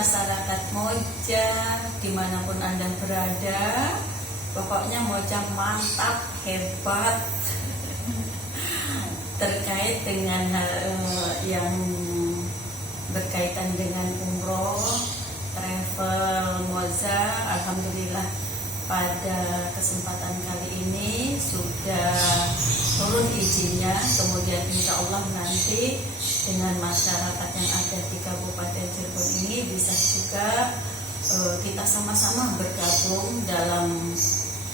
masyarakat Moja dimanapun Anda berada. Pokoknya Moja mantap, hebat terkait dengan yang berkaitan dengan umroh, travel Moja. Alhamdulillah pada kesempatan kali ini sudah turun izinnya. Kemudian insya Allah nanti dengan masyarakat yang ada di Kabupaten Cirebon ini bisa juga kita sama-sama bergabung dalam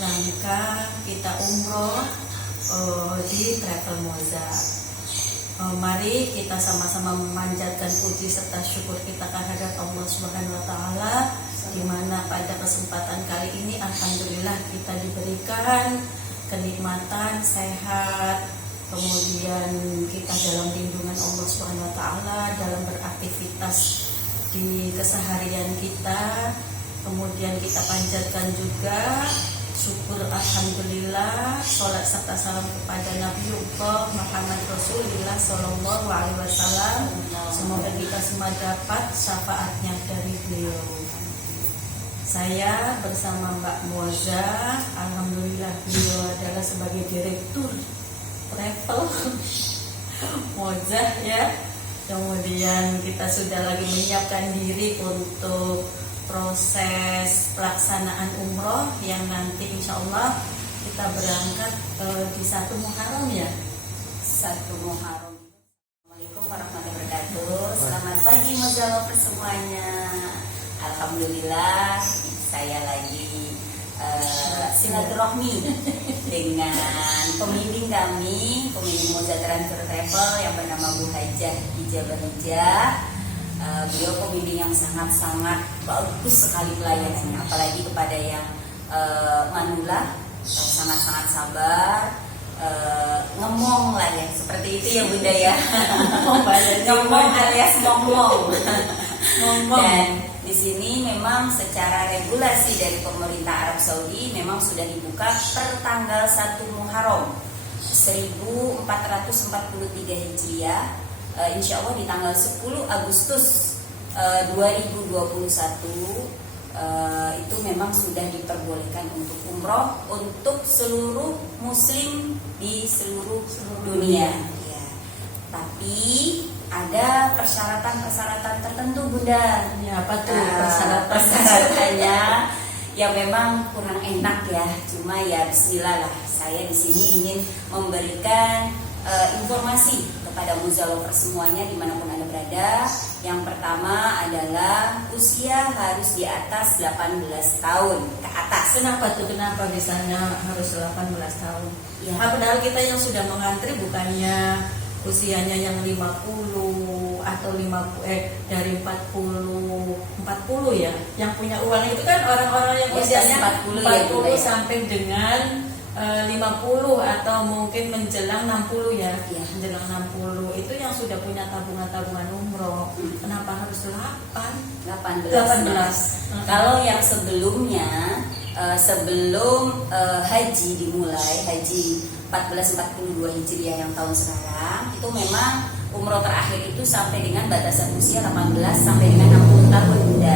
rangka kita umroh di Travel Moja. Mari kita sama-sama memanjatkan puji serta syukur kita kehadirat Allah Subhanahu wa Ta'ala, di mana pada kesempatan kali ini alhamdulillah kita diberikan kenikmatan sehat, kemudian kita dalam lindungan Allah Subhanahu wa Ta'ala dalam beraktivitas di keseharian kita. Kemudian kita panjatkan juga syukur alhamdulillah, salat serta salam kepada Nabiullah Muhammad Rasulullah Sallallahu Alaihi Wasallam. Semoga kita semua dapat syafaatnya dari beliau. Saya bersama Mbak Moza, alhamdulillah beliau adalah sebagai direktur travel Moza ya. Kemudian kita sudah lagi menyiapkan diri untuk proses pelaksanaan umroh yang nanti insya Allah kita berangkat di 1 Muharram ya. 1 Muharram. Assalamualaikum warahmatullahi wabarakatuh. Selamat pagi Moza semuanya. Alhamdulillah saya lagi silaturahmi dengan pembimbing kami, pembimbing Moza Travel yang bernama Bu Hajah Ijabah Hijah. Beliau pembimbing yang sangat-sangat bagus sekali pelayanannya, apalagi kepada yang manula, sangat-sangat sabar, ngomong lah ya, seperti itu ya Bunda ya. Ngomong alias ngomong. Dan di sini memang secara regulasi dari pemerintah Arab Saudi memang sudah dibuka per tanggal 1 Muharram 1443 Hijriah. Insya Allah di tanggal 10 Agustus 2021 itu memang sudah diperbolehkan untuk umroh untuk seluruh muslim di seluruh dunia ya. Tapi ada persyaratan-persyaratan tertentu Bunda. Ya, apa tuh persyaratannya yang memang kurang enak ya. Cuma ya bismillah lah, saya di sini ingin memberikan informasi kepada Muzalover semuanya dimanapun Anda berada. Yang pertama adalah usia harus di atas 18 tahun ke atas. Kenapa tuh? Kenapa misalnya harus 18 tahun? Ya. Padahal kita yang sudah mengantri bukannya usianya yang 50 atau 50 dari 40 ya. Yang punya uang itu kan orang-orang yang usianya 40 ya, sampai dengan 50 atau mungkin menjelang 60 ya. Menjelang 60 itu yang sudah punya tabungan-tabungan umroh. Kenapa harus 18? Kalau yang sebelumnya sebelum haji dimulai, haji 1442 Hijriah yang tahun sekarang, itu memang umroh terakhir itu sampai dengan batasan usia 18 sampai dengan 60 tahun Bunda.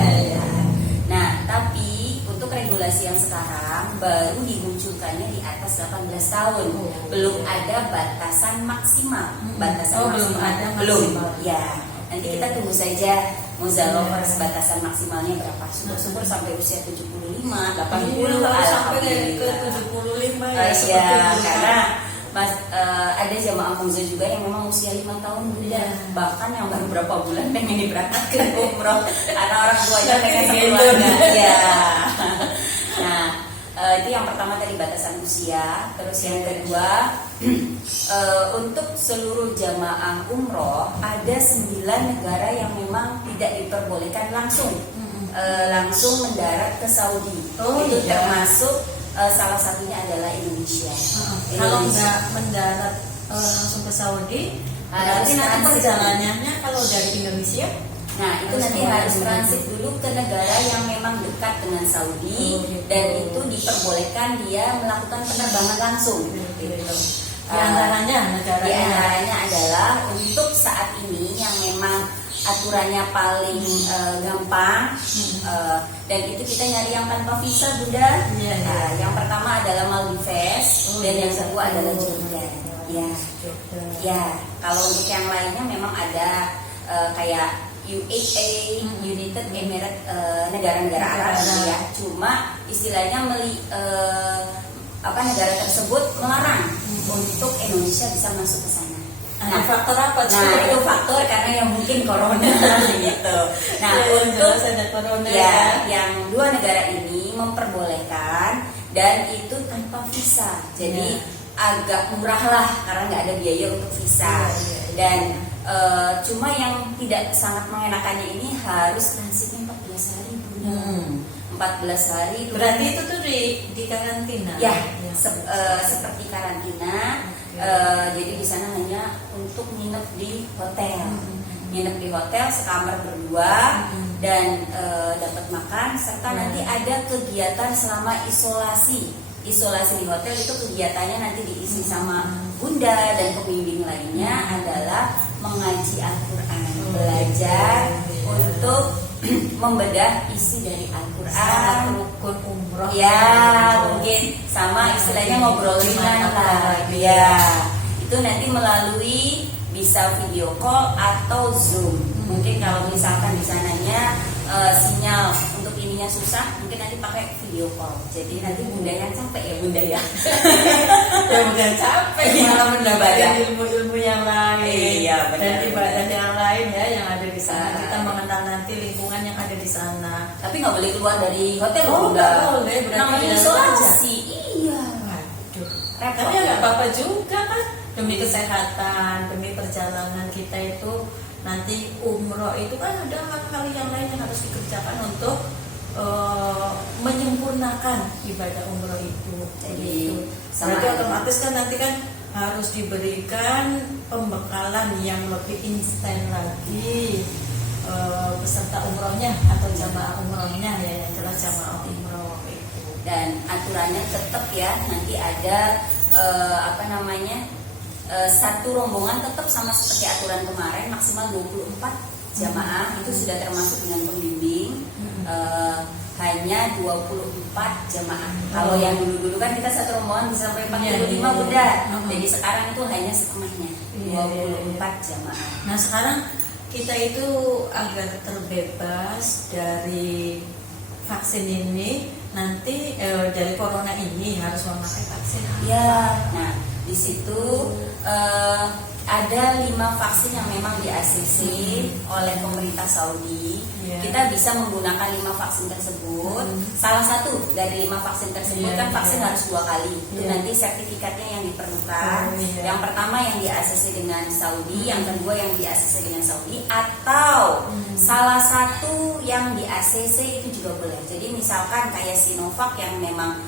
Nah, tapi untuk regulasi yang sekarang baru dimunculkannya di atas 18 tahun. Belum ada batasan maksimal. Belum ada maksimal. Ya. Nanti kita tunggu saja Muzalover batasan maksimalnya berapa. Syukur sampai usia 75, 80 sampai ke 75 ya. Iya, karena ada jamaah Moza juga yang memang usia 5 tahun Bunda. Bahkan yang baru berapa bulan pengen diberangkatkan umroh karena orang tuanya pengen sekeluarga. Iya. Nah, itu yang pertama tadi batasan usia. Terus yang kedua, untuk seluruh jamaah umroh ada 9 negara yang memang tidak diperbolehkan langsung mendarat ke Saudi. Itu termasuk salah satunya adalah Indonesia. Kalau nggak mendarat langsung ke Saudi, berarti nanti perjalanannya kalau dari Indonesia, nah itu nanti harus transit dulu ke negara yang memang dekat dengan Saudi, dan itu diperbolehkan dia melakukan penerbangan langsung. Di antaranya adalah untuk saat ini yang memang aturannya paling gampang, dan itu kita nyari yang tanpa visa, Bunda. Iya, Nah, iya. yang pertama adalah Maldives dan yang kedua adalah Jordan. Ya, ya. Kalau untuk yang lainnya memang ada kayak UAE, United Emirates, negara-negara Arab ya. Cuma istilahnya negara tersebut melarang untuk Indonesia bisa masuk ke sana. Ada faktor apa? Nah, itu faktor karena yang mungkin corona gitu. Nah, untuk ada corona ya, yang dua negara ini memperbolehkan dan itu tanpa visa. Jadi agak murah lah karena nggak ada biaya untuk visa. Dan cuma yang tidak sangat mengenakannya ini harus transitnya 14 hari, Bunda. 14 hari. Berarti itu tuh di karantina. Ya, seperti karantina. Jadi di sana hanya untuk nginep di hotel, nginep di hotel sekamar berdua dan dapat makan serta nanti ada kegiatan selama isolasi di hotel. Itu kegiatannya nanti diisi sama Bunda dan pembimbing lainnya adalah mengaji Al-Quran, belajar untuk membedah isi dari Al-Quran, rukun umroh ya mungkin sama istilahnya ngobrolin lah ya. Itu nanti melalui bisa video call atau Zoom. Mungkin kalau misalkan di sananya sinyal untuk ininya susah, mungkin nanti pakai video call. Jadi nanti Bunda yang capek ya, Bunda ya. Ya bukan capek, malah mendapatkan ilmu-ilmu yang lain. Iya, benar. Dan ibadah yang lain ya yang ada di sana. Kita mengenal nanti lingkungan yang ada di sana. Tapi nggak boleh keluar dari hotel, Oh, Bunda. nggak boleh, berarti Namanya di dalam isolasi. Iya. Waduh. Repot. Tapi ya nggak apa-apa juga kan, demi kesehatan, demi perjalanan kita itu nanti umroh itu kan ada hal-hal yang lain yang harus dikerjakan untuk menyempurnakan ibadah umroh itu. Jadi Berarti otomatis kan nanti kan harus diberikan pembekalan yang lebih instan lagi peserta umrohnya atau jamaah umrohnya ya, yang jelas jamaah umroh itu. Dan aturannya tetap ya, nanti ada satu rombongan tetap sama seperti aturan kemarin, maksimal 24 jamaah. Itu sudah termasuk dengan pembimbing. Hanya 24 jamaah. Kalau yang dulu-dulu kan kita satu rombongan bisa sampai 45 Bunda. Jadi sekarang itu hanya setengahnya, 24 jamaah. Nah sekarang kita itu agar terbebas dari vaksin ini, nanti dari corona ini harus memakai vaksin. Ya, nah di situ ada 5 vaksin yang memang di ACC oleh pemerintah Saudi. Kita bisa menggunakan 5 vaksin tersebut. Salah satu dari 5 vaksin tersebut kan vaksin harus 2 kali. Itu nanti sertifikatnya yang diperlukan. Yang pertama yang di ACC dengan Saudi, yang kedua yang di ACC dengan Saudi, atau salah satu yang di ACC itu juga boleh. Jadi misalkan kayak Sinovac yang memang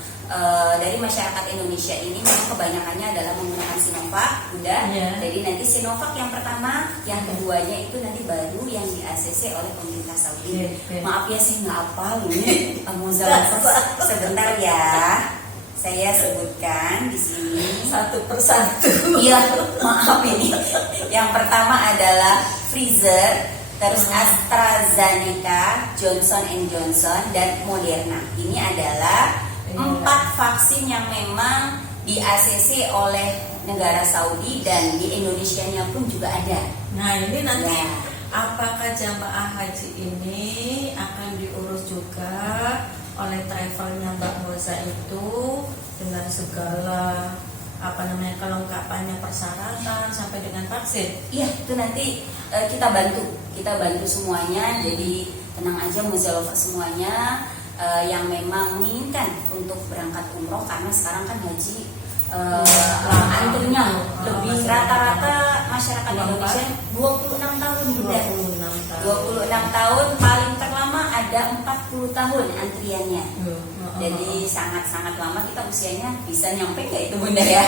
dari masyarakat Indonesia ini memang kebanyakannya adalah menggunakan Sinovac, Bunda. Jadi nanti Sinovac yang pertama, yang keduanya itu nanti baru yang di ACC oleh pemerintah Saudi. Maaf ya saya nggak hafal ini, sebentar ya. Saya sebutkan di sini satu persatu. Iya, maaf ini. Yang pertama adalah Pfizer, terus AstraZeneca, Johnson & Johnson, dan Moderna. Ini adalah 4 vaksin yang memang di ACC oleh negara Saudi dan di Indonesianya pun juga ada. Nah ini nanti apakah jamaah haji ini akan diurus juga oleh travelnya Mbak Moza itu dengan segala kelengkapannya, persyaratan sampai dengan vaksin? Iya, itu nanti kita bantu semuanya. Jadi tenang aja Moza Lover semuanya. Yang memang menginginkan untuk berangkat umroh, karena sekarang kan haji antrinya lebih rata-rata masyarakat Indonesia 26 tahun juga. 26 tahun, paling terlama ada 40 tahun antriannya. Jadi sangat-sangat lama, kita usianya bisa nyampe nggak itu Bunda ya?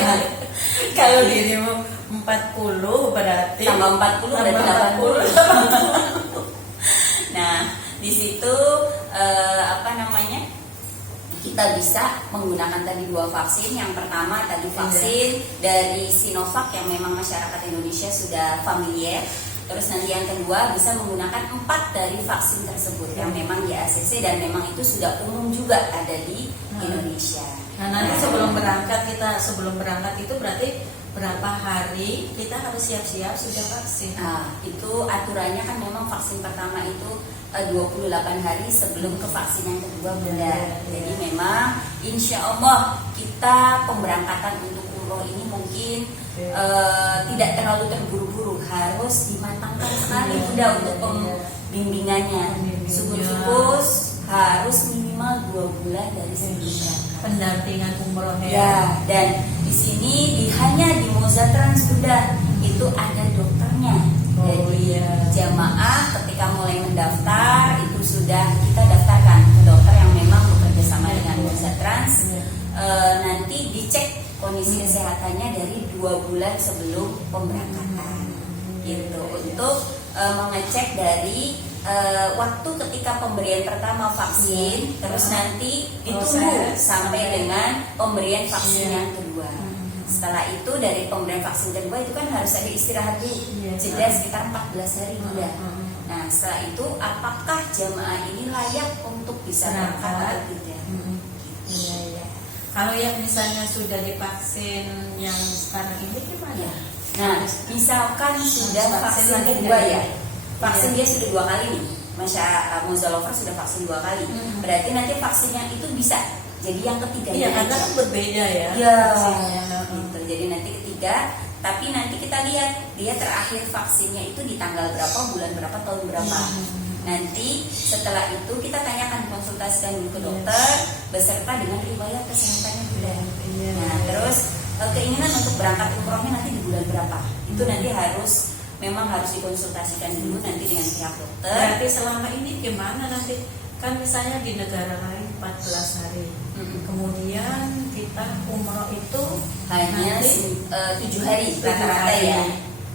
Kalau dirimu 40 berarti tambah 40 berarti 80. Nah, di situ kita bisa menggunakan tadi 2 vaksin. Yang pertama tadi vaksin dari Sinovac yang memang masyarakat Indonesia sudah familiar. Terus nanti yang kedua bisa menggunakan 4 dari vaksin tersebut yang memang di ACC dan memang itu sudah umum juga ada di Indonesia. Nah, nanti sebelum berangkat itu berarti berapa hari kita harus siap-siap sudah vaksin? Nah, itu aturannya kan memang vaksin pertama itu 28 hari sebelum ke vaksin yang kedua, Bunda. Jadi memang insya Allah kita pemberangkatan untuk umroh ini mungkin tidak terlalu terburu-buru, harus dimatangkan sekali Bunda untuk pembimbingannya. Syukur-syukur harus minimal 2 bulan dari sebelum berangkat. Pendampingan umroh Ya, dan di sini hanya di Moza Trans Bunda itu ada dokternya. Jadi jamaah ketika mulai mendaftar itu sudah kita daftarkan ke dokter yang memang bekerja sama dengan Moza Trans. Nanti dicek kondisi kesehatannya dari 2 bulan sebelum pemberangkatan. Gitu untuk mengecek dari waktu ketika pemberian pertama vaksin, terus nanti ditunggu sampai dengan pemberian vaksin yang kedua. Setelah itu dari pemberian vaksin kedua itu kan harus ada istirahat dulu, jeda sekitar 14 hari Bunda. Nah setelah itu apakah jamaah ini layak untuk bisa berangkat atau tidak? Iya. Kalau yang misalnya sudah divaksin yang sekarang ini gimana? Nah misalkan sudah vaksin kedua ya. Vaksin dia sudah 2 kali nih, Moza Lover sudah vaksin 2 kali. Berarti nanti vaksin yang itu bisa jadi yang ketiga. Iya, karena kan berbeda ya. Iya. Gitu. Jadi nanti ketiga, tapi nanti kita lihat dia terakhir vaksinnya itu di tanggal berapa, bulan berapa, tahun berapa. Nanti setelah itu kita tanyakan, konsultasikan dulu ke dokter beserta dengan riwayat kesehatannya Bunda. Nah, terus keinginan untuk berangkat umrohnya nanti di bulan berapa? Itu nanti memang harus dikonsultasikan dulu nanti dengan pihak dokter. Berarti selama ini gimana nanti? Kan misalnya di negara lain 14 hari. Kemudian kita umroh itu hanya 7 hari rata-rata ya.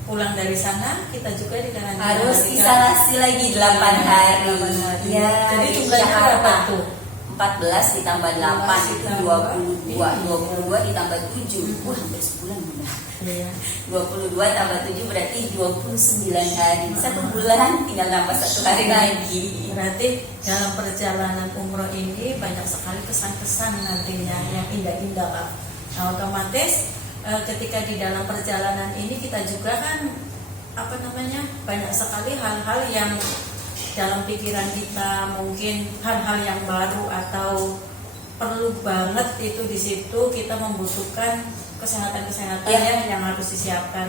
Pulang dari sana kita juga dikarantina. Harus isolasi lagi 8 hari. Ya, jadi jumlahnya berapa tuh? 14 ditambah 8 itu 22. 22 ditambah 7. Wah, hampir sebulan Bunda. 22 tambah 7 berarti 29 hari. 1 bulan tinggal nambah 1 hari lagi. Berarti dalam perjalanan umroh ini banyak sekali kesan-kesan nantinya yang indah-indah Kak. Nah, otomatis ketika di dalam perjalanan ini kita juga kan banyak sekali hal-hal yang dalam pikiran kita, mungkin hal-hal yang baru atau perlu banget itu di situ kita membutuhkan kesehatan-kesehatan yang harus disiapkan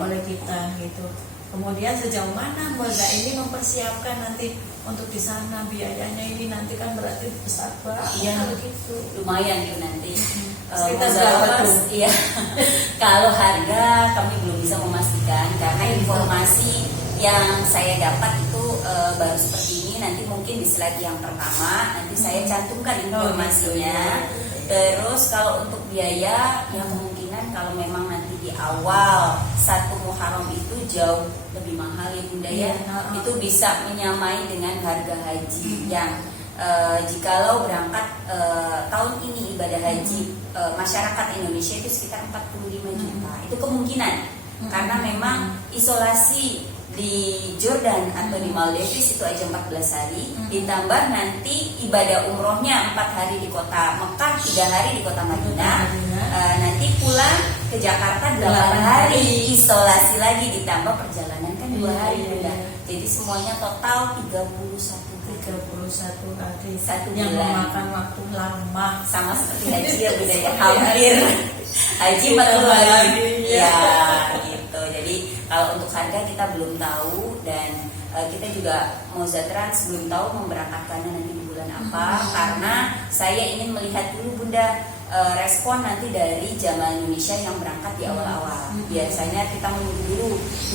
oleh kita gitu. Kemudian sejauh mana Moza ini mempersiapkan nanti untuk di sana, biayanya ini nanti kan berarti besar banget gitu. Lumayan itu nanti. Sekitar berapa tuh? Iya. Kalau harga kami belum bisa memastikan karena informasi yang saya dapat itu baru seperti ini. Nanti mungkin di slide yang pertama nanti saya cantumkan informasinya. Terus kalau untuk biaya yang kemungkinan kalau memang nanti di awal 1 Muharram itu jauh lebih mahal ya Bunda ya. Itu bisa menyamai dengan harga haji yang jikalau berangkat tahun ini ibadah haji masyarakat Indonesia itu sekitar 45 juta. Itu kemungkinan karena memang isolasi di Jordan atau di Maldives itu aja 14 hari, ditambah nanti ibadah umrohnya 4 hari di kota Mekah, 3 hari di kota Madinah, nanti pulang ke Jakarta 8 hari, isolasi lagi ditambah perjalanan kan 2 hari Bunda. Jadi semuanya total 31 hari 1 yang bulan. memakan waktu lama Sama seperti haji ya Bunda ya, hampir haji 40 hari ya gitu. Jadi kalau untuk harga kita belum tahu dan kita juga Moza Trans belum tahu memberangkatkannya nanti di bulan apa karena saya ingin melihat dulu Bunda respon nanti dari jamaah Indonesia yang berangkat di awal-awal. Biasanya kita menunggu dulu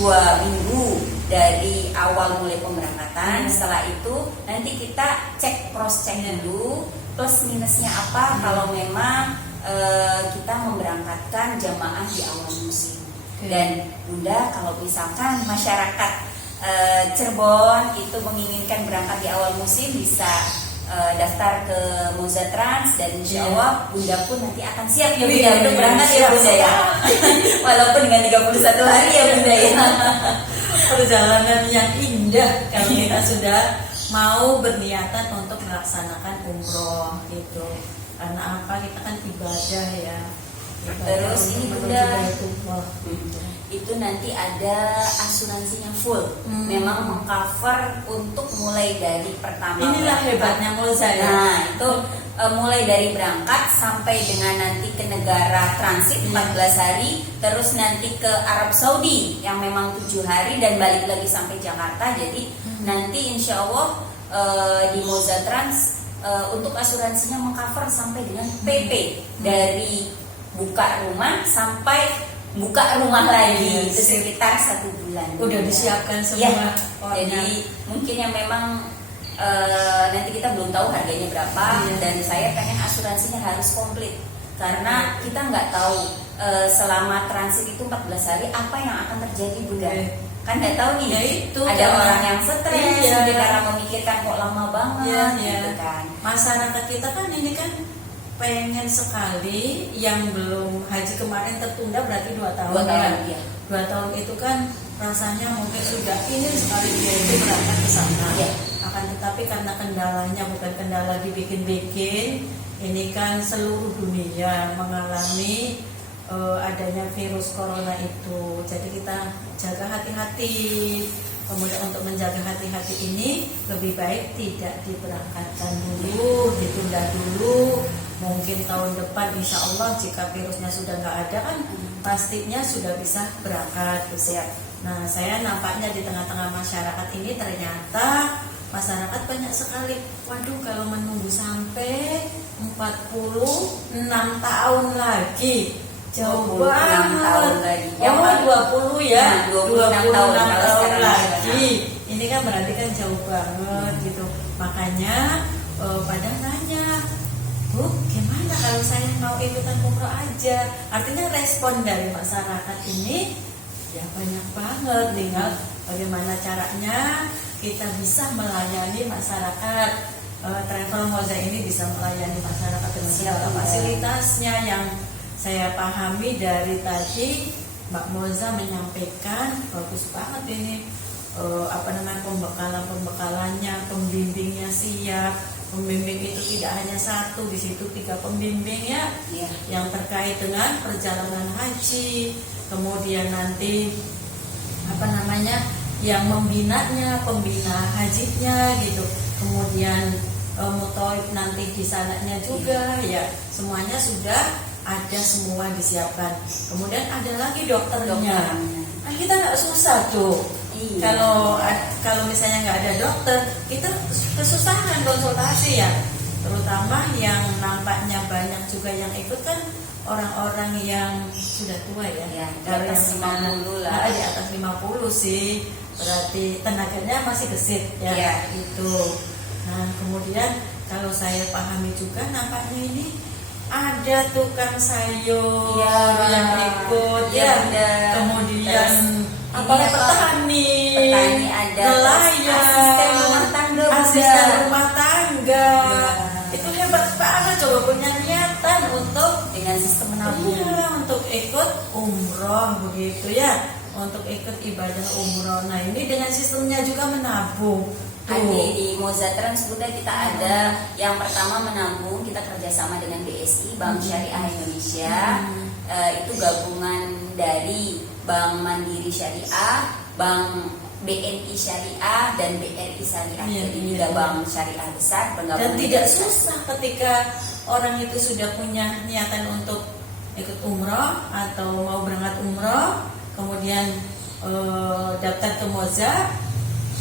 2 minggu dari awal mulai pemberangkatan. Setelah itu nanti kita cek cross check dulu plus minusnya apa kalau memang kita memberangkatkan jamaah di awal musim. Dan Bunda kalau misalkan masyarakat Cirebon itu menginginkan berangkat di awal musim bisa daftar ke Moza Trans dan insya Allah Bunda pun nanti akan siap ya Bunda untuk berangkat ya Bunda ya. Walaupun dengan 31 hari ya Bunda ya. perjalanan yang indah kalau kita sudah mau berniatan untuk melaksanakan umroh gitu. Karena apa, kita kan ibadah ya. Terus ini untuk Bunda, menuju Baitullah, gitu. itu nanti ada asuransinya full, memang mengcover untuk mulai dari pertama. Inilah hebatnya Moza ya. Nah itu mulai dari berangkat sampai dengan nanti ke negara transit 14 hari, terus nanti ke Arab Saudi yang memang 7 hari dan balik lagi sampai Jakarta. Jadi nanti insya Allah di Moza Trans untuk asuransinya mengcover sampai dengan PP dari buka rumah sampai buka rumah lagi, itu sekitar 1 bulan. Udah disiapkan Ya, semua. jadi mungkin yang memang nanti kita belum tahu harganya berapa, dan saya pengen asuransinya harus komplit karena kita nggak tahu selama transit itu 14 hari apa yang akan terjadi, Bunda. Kan nggak tahu nih, Ya itu, ada karena- orang yang stres mungkin karena memikirkan kok lama banget Iya, gitu iya. kan. Masyarakat kita kan ini kan pengen sekali, yang belum haji kemarin tertunda berarti 2 tahun. 2 tahun, kan? iya. 2 tahun itu kan rasanya mungkin sudah ingin sekali dia itu berangkat ke sana. Iya. Akan tetapi karena kendalanya bukan kendala dibikin-bikin, ini kan seluruh dunia mengalami adanya virus corona itu. Jadi kita jaga hati-hati. Kemudian untuk menjaga hati-hati ini lebih baik tidak diberangkatkan dulu, ditunda dulu. Mungkin tahun depan insya Allah jika virusnya sudah nggak ada kan pastinya sudah bisa berangkat gitu ya. Nah saya nampaknya di tengah-tengah masyarakat ini ternyata masyarakat banyak sekali. Waduh, kalau menunggu sampai 46 tahun lagi jauh 26 banget. tahun lagi. Yang 20 ya, Nah, 26 tahun kalau tahun sekarang lagi. Ini kan berarti kan jauh banget gitu. Makanya pada nanya, Bu, gimana kalau saya mau ikutan umroh aja? Artinya respon dari masyarakat ini ya banyak banget. Tinggal bagaimana caranya kita bisa melayani masyarakat. Travel Moza ini bisa melayani masyarakat dengan segala fasilitasnya yang saya pahami dari tadi Mbak Moza menyampaikan bagus banget ini, pembekalannya, pembimbingnya siap. Pembimbing itu tidak hanya satu, di situ 3 pembimbing ya, yang terkait dengan perjalanan haji. Kemudian nanti yang membinanya, pembina hajinya gitu. Kemudian mutoib nanti di sananya juga ya, semuanya sudah ada, semua disiapkan. Kemudian ada lagi dokternya. Nah, kita nggak susah tuh. Iya. Kalau misalnya nggak ada dokter, kita kesusahan konsultasi ya. Terutama yang nampaknya banyak juga yang ikut kan orang-orang yang sudah tua ya. Ya, di Kalau atas yang 50 lah. Di atas 50 sih. Berarti tenaganya masih gesit ya. Iya. Itu. Nah, kemudian kalau saya pahami juga nampaknya ini ada tukang sayur yang ikut ya. Kemudian petani ada, nelayan, asisten rumah tangga. Itu hebat banget, coba punya niatan untuk dengan sistem menabung. Iya, untuk ikut umroh begitu ya, untuk ikut ibadah umroh. Nah ini dengan sistemnya juga menabung. Di Moza Trans Bunda kita ada yang pertama menabung, kita kerjasama dengan BSI, Bank Syariah Indonesia. Itu gabungan dari Bank Mandiri Syariah, Bank BNI Syariah dan BRI Syariah. Jadi 3 bank syariah besar bergabung. Dan tidak susah ketika orang itu sudah punya niatan untuk ikut umroh atau mau berangkat umroh, kemudian daftar ke Moza.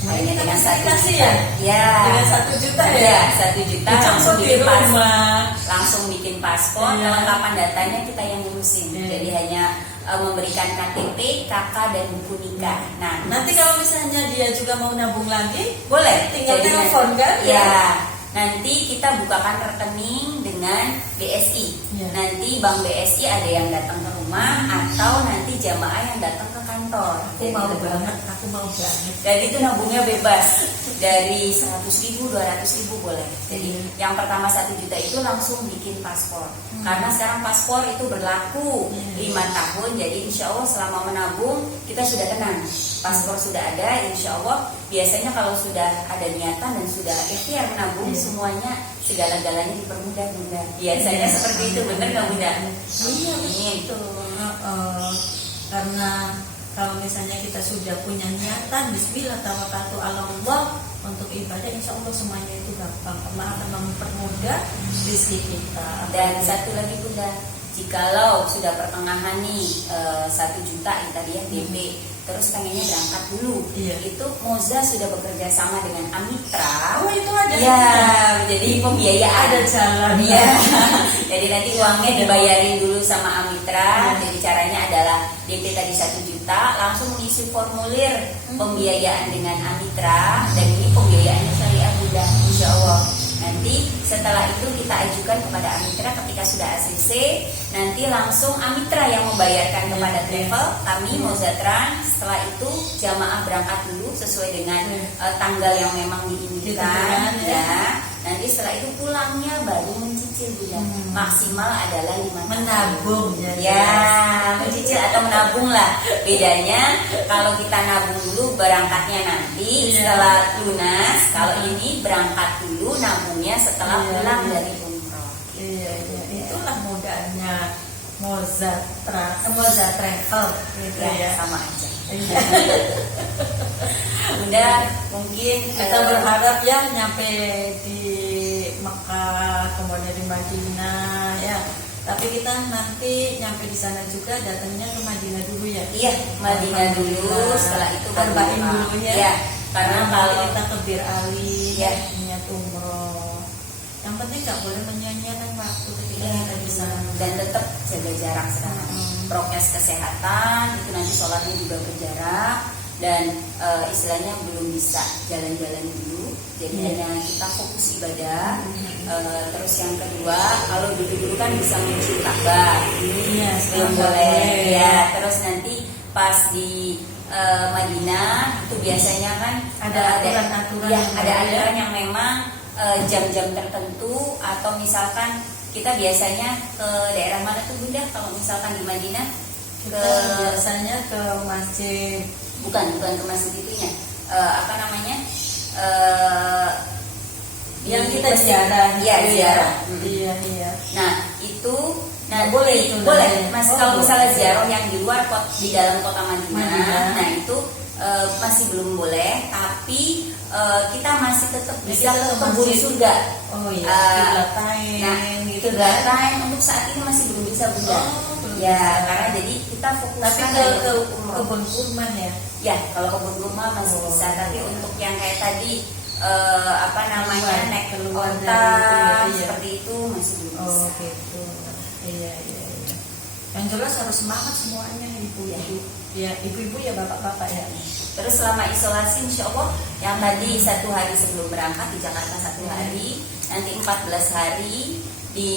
Nah, ini kan aplikasi ya? Ya. Dengan 1 juta ya? 1 juta langsung di rumah. Langsung bikin paspor, kelengkapan datanya kita yang ngurusin. Jadi hanya memberikan KTP, KK dan buku nikah. Nah, nanti kalau misalnya dia juga mau nabung lagi, boleh tinggal telepon kan? Ya. Nanti kita bukakan rekening dengan BSI. Nanti Bank BSI ada yang datang ke rumah rumah atau nanti jamaah yang datang ke kantor. Aku mau banget. Dan itu nabungnya bebas dari 100.000, 200.000 boleh. Jadi yang pertama 1 juta itu langsung bikin paspor. Karena sekarang paspor itu berlaku 5 tahun. Jadi insya Allah selama menabung kita sudah tenang. Paspor sudah ada, insya Allah. Biasanya kalau sudah ada niatan dan sudah ikhtiar menabung, semuanya segala-galanya dipermudah, Bunda. Biasanya seperti itu, benar nggak Bunda? Iya betul. Karena kalau misalnya kita sudah punya niatan, Bismillah tawakkaltu ala Allah untuk ibadah, insya Allah semuanya itu gampang. Allah akan mempermudah rezeki kita. Dan satu lagi Bunda, jikalau sudah pertengahan nih 1 juta yang tadi ya DP, terus pengennya berangkat dulu, itu Moza sudah bekerja sama dengan Amitra. Oh itu ada. Ya, jadi pembiayaan ada jalan. Ya, jadi nanti uangnya dibayarin dulu sama Amitra. Jadi caranya adalah DP tadi 1 juta, langsung mengisi formulir pembiayaan dengan Amitra, dan ini pembiayaannya syariah Bunda, insya Allah. Nanti setelah itu kita ajukan kepada Amitra ketika sudah ACC, nanti langsung Amitra yang membayarkan kepada travel, kami Mozatrans. Setelah itu jamaah berangkat dulu sesuai dengan tanggal yang memang diinginkan ya. Nanti setelah itu pulangnya baru mencicil Bunda. Maksimal adalah 5 tahun. Menabung ya, mencicil atau menabung lah. Bedanya kalau kita nabung dulu berangkatnya nanti setelah lunas. Kalau ini berangkat dulu nabungnya setelah pulang dari umroh. Iya. Itulah mudahnya Moza Travel gitu ya. Sama aja. Bunda, mungkin kita berharap ya nyampe di Mekah, kemudian di Madinah ya. Tapi kita nanti nyampe di sana juga datangnya ke Madinah dulu ya. Iya, Madinah dulu, setelah itu Arbain dulu ya. Ya, karena kalau kita ke Bir Ali niat umroh. Yang penting nggak boleh menyia-nyiakan waktu ketika kita di sana. Dan tetap jaga jarak sekarang. Prokes kesehatan itu nanti sholatnya juga berjarak, dan istilahnya belum bisa jalan-jalan dulu. Jadi hanya kita fokus ibadah. Terus yang kedua, kalau dulu kan bisa menuju Ka'bah, belum boleh ya. Terus nanti pas di Madinah itu biasanya kan ada aturan yang memang jam-jam tertentu, atau misalkan kita biasanya ke daerah mana tuh Bunda kalau misalkan di Madinah? Kita biasanya ke masjid, bukan ke masjid itunya, apa namanya, yang kita ziarah. Ziarah. Iya. Nah itu, boleh itu. Boleh. Mas kalau misalnya ziarah yang di luar di dalam kota Madinah, nah itu masih belum boleh, tapi kita masih tetap bisa ke kebun surga. Oh iya. Kiblatain untuk saat ini masih belum bisa Bunda. Ya, karena jadi kita fokus ke kebun kurma ya. Ya, kalau kebun kurma masih bisa, tapi untuk yang kayak tadi naik onta seperti itu masih belum bisa. Oh gitu. Iya. Yang jelas harus semangat semuanya ibu-ibu. Ya, ibu-ibu ya, bapak-bapak ya. Terus selama isolasi insya Allah yang tadi 1 hari sebelum berangkat di Jakarta 1 hari, nanti 14 hari di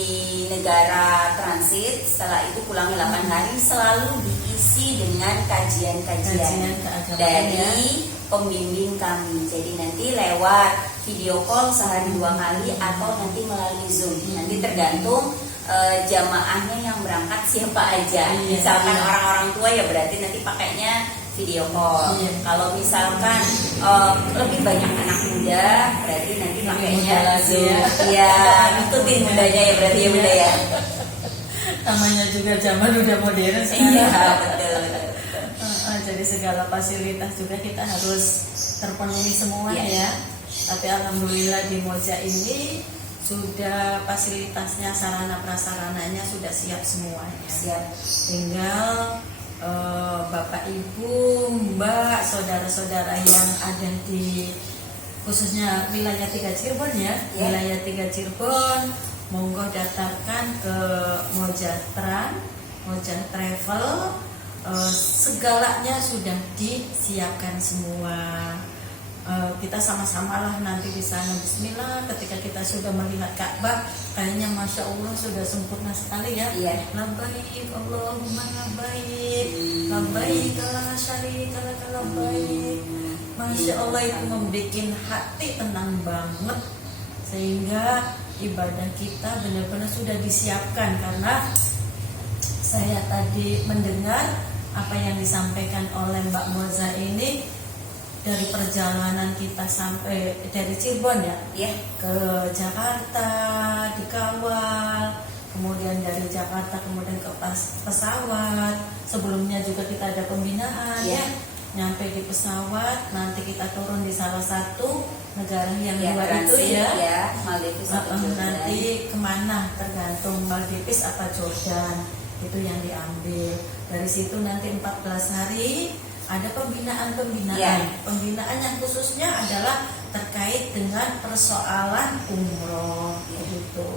negara transit, setelah itu pulangnya 8 hari, selalu diisi dengan kajian-kajian dari pembimbing kami. Jadi nanti lewat video call sehari 2 kali atau nanti melalui Zoom. Nanti tergantung jamaahnya yang berangkat siapa aja. Misalkan orang-orang tua ya berarti nanti pakainya video call. Kalau misalkan lebih banyak anak muda, berarti nanti pakainya Zoom. Iya, ikutin mudanya ya berarti ya Bunda ya. Namanya juga zaman udah modern sekarang. Iya, betul. Jadi segala fasilitas juga kita harus terpenuhi semua ya. Tapi alhamdulillah di Moza ini sudah fasilitasnya, sarana prasarananya sudah siap semuanya. Tinggal Bapak Ibu, Mbak, saudara-saudara yang ada di khususnya wilayah 3 Cirebon ya. Wilayah 3 Cirebon monggo daftarkan ke Moza Travel. Segalanya sudah disiapkan semua. kita sama-samalah nanti di sana. Bismillah, ketika kita sudah melihat Ka'bah, kayaknya Masya Allah sudah sempurna sekali ya. Iya. Labbaik Allahumma labbaik, labbaik la syarika lak labbaik. Masya Allah, itu membuat hati tenang banget, sehingga ibadah kita benar-benar sudah disiapkan. Karena saya tadi mendengar apa yang disampaikan oleh Mbak Moza ini, dari perjalanan kita sampai dari Cirebon ya, ke Jakarta dikawal, kemudian dari Jakarta kemudian ke pesawat. Sebelumnya juga kita ada pembinaan ya. Nyampe di pesawat, nanti kita turun di salah satu negara yang luar itu ya. Maldives atau Jordan. Nanti kemana tergantung, Maldives apa Jordan, itu yang diambil. Dari situ nanti 14 hari ada pembinaan yang khususnya adalah terkait dengan persoalan umroh gitu.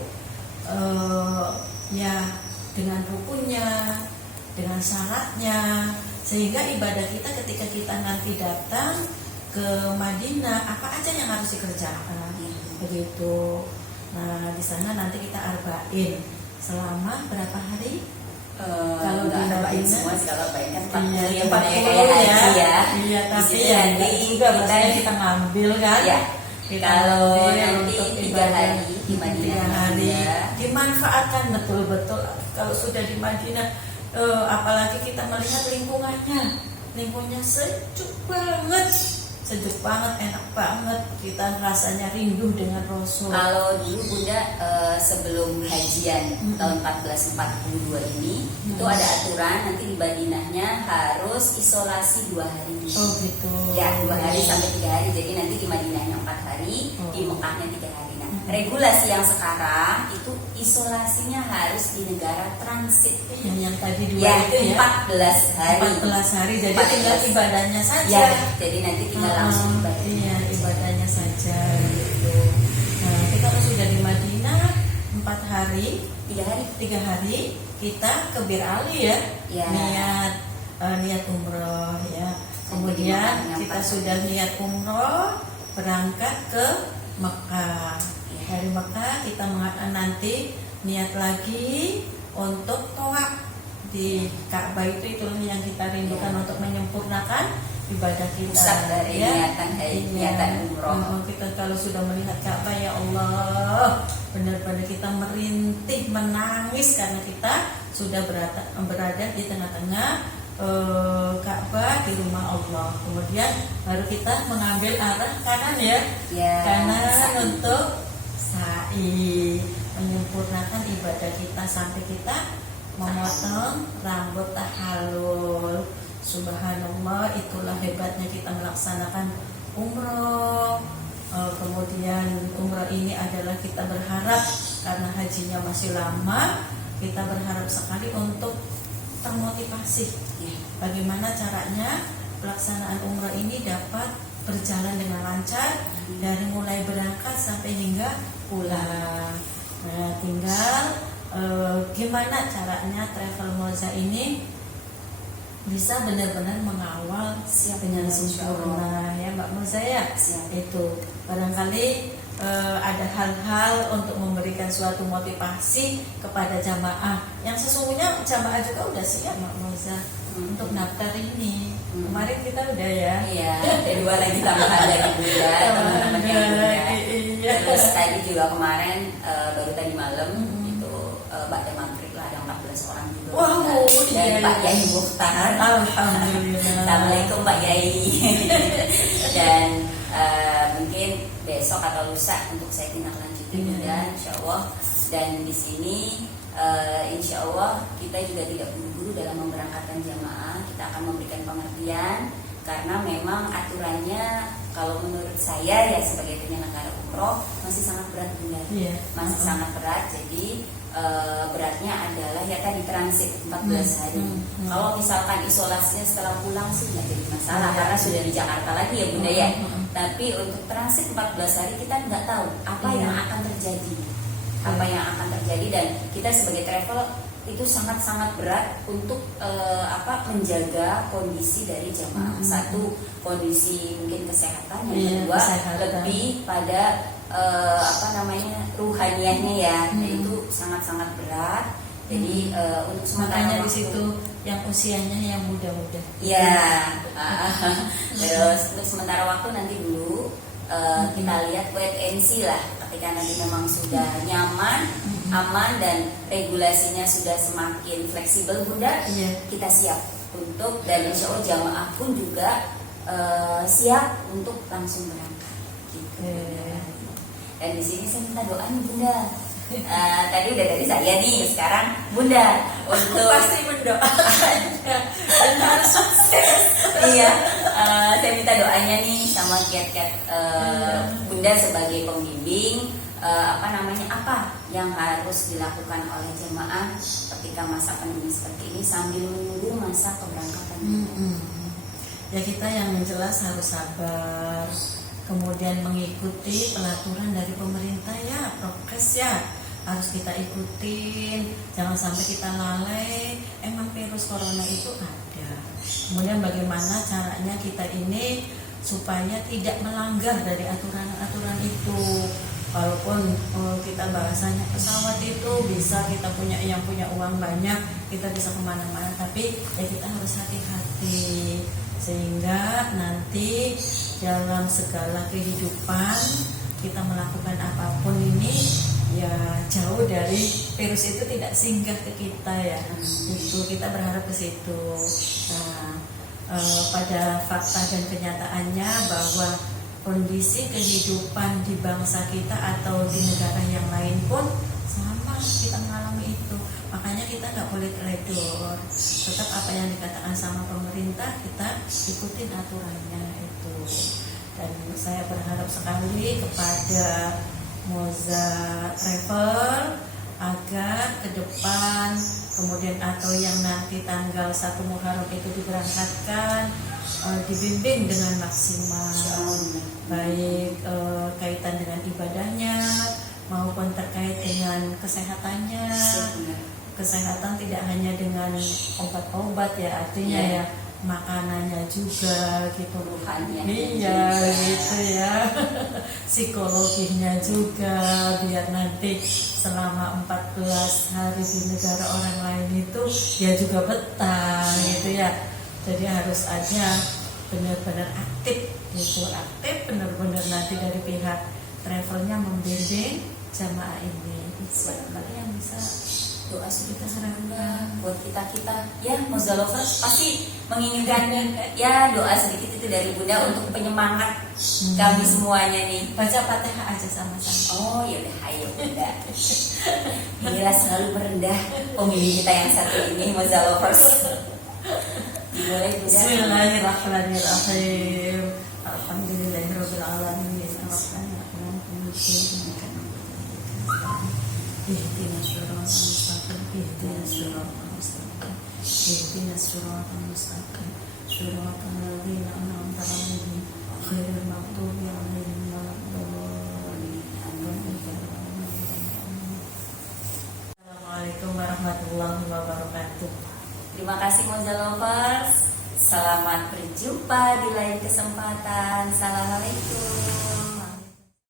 Ya, dengan rukunnya, dengan syaratnya, sehingga ibadah kita ketika kita nanti datang ke Madinah, apa aja yang harus dikerjakan begitu. Nah, di sana nanti kita arba'in selama berapa hari? Kalau di Madinah semua kalau baik kan 40 yang kayak haji ya. Iya, tapi ya juga maksudnya kita ngambil kan. Ya. Kalau nanti untuk 3 hari di Madinah, dimanfaatkan betul-betul. Kalau sudah di Madinah, apalagi kita melihat lingkungannya sejuk banget, enak banget, kita rasanya rindu dengan Rasul. Kalau dulu Bunda sebelum hajian tahun 1442 ini itu ada aturan nanti di Madinahnya harus isolasi 2 hari. Oh gitu. Ya, 2 hari sampai 3 hari. Jadi nanti di Madinahnya 4 hari, di Mekahnya 3 hari. Nah, regulasi yang sekarang itu isolasinya harus di negara transit. Yang tadi 2 ya, itu 14 hari. 14 hari. Jadi 14. tinggal ibadahnya saja. Ya, jadi nanti tinggal langsung ibadah. Iya, ibadahnya saja gitu. Nah, kita kalau sudah di Madinah 4 hari, 3 hari kita ke Bir Ali ya. Niat umroh ya. Kemudian kita sudah niat umroh, berangkat ke Mekah. Dari Mekah kita nanti niat lagi untuk tawaf di Ka'bah. Itulah yang kita rindukan untuk menyempurnakan ibadah kita. Pusat dari niatan umroh. Kita kalau sudah melihat Ka'bah, ya Allah, benar-benar kita merintih, menangis karena kita sudah berada di tengah-tengah Ka'bah, di rumah Allah. Kemudian baru kita mengambil arah kanan ya, kanan untuk sa'i, menyempurnakan ibadah kita sampai kita memotong rambut tahallul. Subhanallah, itulah hebatnya kita melaksanakan umroh. Kemudian umroh ini adalah kita berharap, karena hajinya masih lama, kita berharap sekali untuk termotivasi. Bagaimana caranya pelaksanaan umroh ini dapat berjalan dengan lancar dari mulai berangkat sampai hingga pulang. Nah, tinggal gimana caranya Travel Moza ini bisa benar-benar mengawal dengan sempurna ya Mbak Moza ya. Itu barangkali ada hal-hal untuk memberikan suatu motivasi kepada jamaah yang sesungguhnya jamaah juga udah siap Mbak Moza untuk daftar ini. Kemarin kita udah ya. Iya, kedua lagi tambahan dari Bunda, teman-teman yang Bunda. Terus tadi juga kemarin baru tadi malam itu Mbak Maghrib lah ada 14 orang juga. Wow, dan Pak Yai Mukhtar. Alhamdulillah. Assalamualaikum Pak Yai. Dan mungkin besok atau lusa untuk saya tindak lanjuti Bunda, insya Allah. Dan di sini insya Allah kita juga tidak buru-buru dalam memberangkatkan jamaah. Kita akan memberikan pengertian karena memang aturannya kalau menurut saya ya sebagai penyelenggara umroh masih sangat berat Bunda. Masih sangat berat. Jadi beratnya adalah ya tadi transit 14 hari. Kalau misalkan isolasinya setelah pulang sih nggak jadi masalah karena sudah di Jakarta lagi ya Bunda ya. Tapi untuk transit 14 hari kita nggak tahu apa yang akan terjadi. Apa yang akan terjadi, dan kita sebagai travel itu sangat-sangat berat untuk menjaga kondisi dari jamaah. Satu, kondisi mungkin kesehatan, yang kedua lebih pada ruhaniyahnya ya. Itu sangat-sangat berat. Jadi untuk sementara di situ yang usianya yang muda-muda. Ya, terus untuk sementara waktu nanti dulu kita lihat wait and see lah. Ketika nanti memang sudah nyaman, aman dan regulasinya sudah semakin fleksibel, Bunda, kita siap untuk, dan insya Allah jamaah pun juga siap untuk langsung berangkat. Gitu. Dan di sini saya minta doa nih, Bunda. Tadi udah dari saya nih, sekarang Bunda untuk pasti mendoakan dan harus sukses. Iya, saya minta doanya nih sama kiat-kiat Bunda sebagai pembimbing, apa yang harus dilakukan oleh jemaah ketika masa pandemi seperti ini sambil menunggu masa keberangkatan. Ya, kita yang jelas harus sabar, kemudian mengikuti pelaturan dari pemerintah ya, prokes ya harus kita ikutin, jangan sampai kita lalai. Emang virus corona itu ada, kemudian bagaimana caranya kita ini supaya tidak melanggar dari aturan-aturan itu. Walaupun kita bahasanya pesawat itu bisa kita yang punya uang banyak, kita bisa kemana-mana, tapi ya kita harus hati-hati sehingga nanti dalam segala kehidupan kita melakukan apapun ini ya jauh dari virus itu tidak singgah ke kita ya. Itu kita berharap ke situ. Nah, pada fakta dan kenyataannya bahwa kondisi kehidupan di bangsa kita atau di negara yang lain pun sama, kita mengalami itu. Makanya kita nggak boleh teledor. Tetap apa yang dikatakan sama pemerintah kita ikutin aturannya itu. Dan saya berharap sekali kepada Moza Travel agar ke depan kemudian atau yang nanti tanggal 1 Muharram itu diberangkatkan dibimbing dengan maksimal, baik kaitan dengan ibadahnya maupun terkait dengan kesehatannya. Kesehatan tidak hanya dengan obat-obat ya, artinya ya makanannya juga gitu, iya gitu ya, psikologinya juga biar nanti selama 14 hari di negara orang lain itu dia juga betah gitu ya. Jadi harus ada benar-benar aktif gitu, benar-benar nanti dari pihak travelnya membimbing jamaah ini. Siapa yang bisa doa sedikit serangga buat kita ya, Moza Lovers pasti menginginkan ya doa sedikit itu dari Bunda untuk penyemangat kami semuanya nih. Baca Fatihah aja sama-sama. Oh ya udah, ayo Bunda. Inilah selalu merendah pemilih kita yang satu ini, Moza Lovers. Dimulai Bunda. Bismillahirrahmanirrahim. Alhamdulillahirabbil alamin. Ihdinas siratal mustaqim. Ihdinas siratal mustaqim. Siratal ladzina an'amta 'alaihim ghairil maghdubi 'alaihim waladdallin. Assalamualaikum warahmatullahi wabarakatuh. Terima kasih Moza Lovers. Selamat berjumpa di lain kesempatan. Assalamualaikum.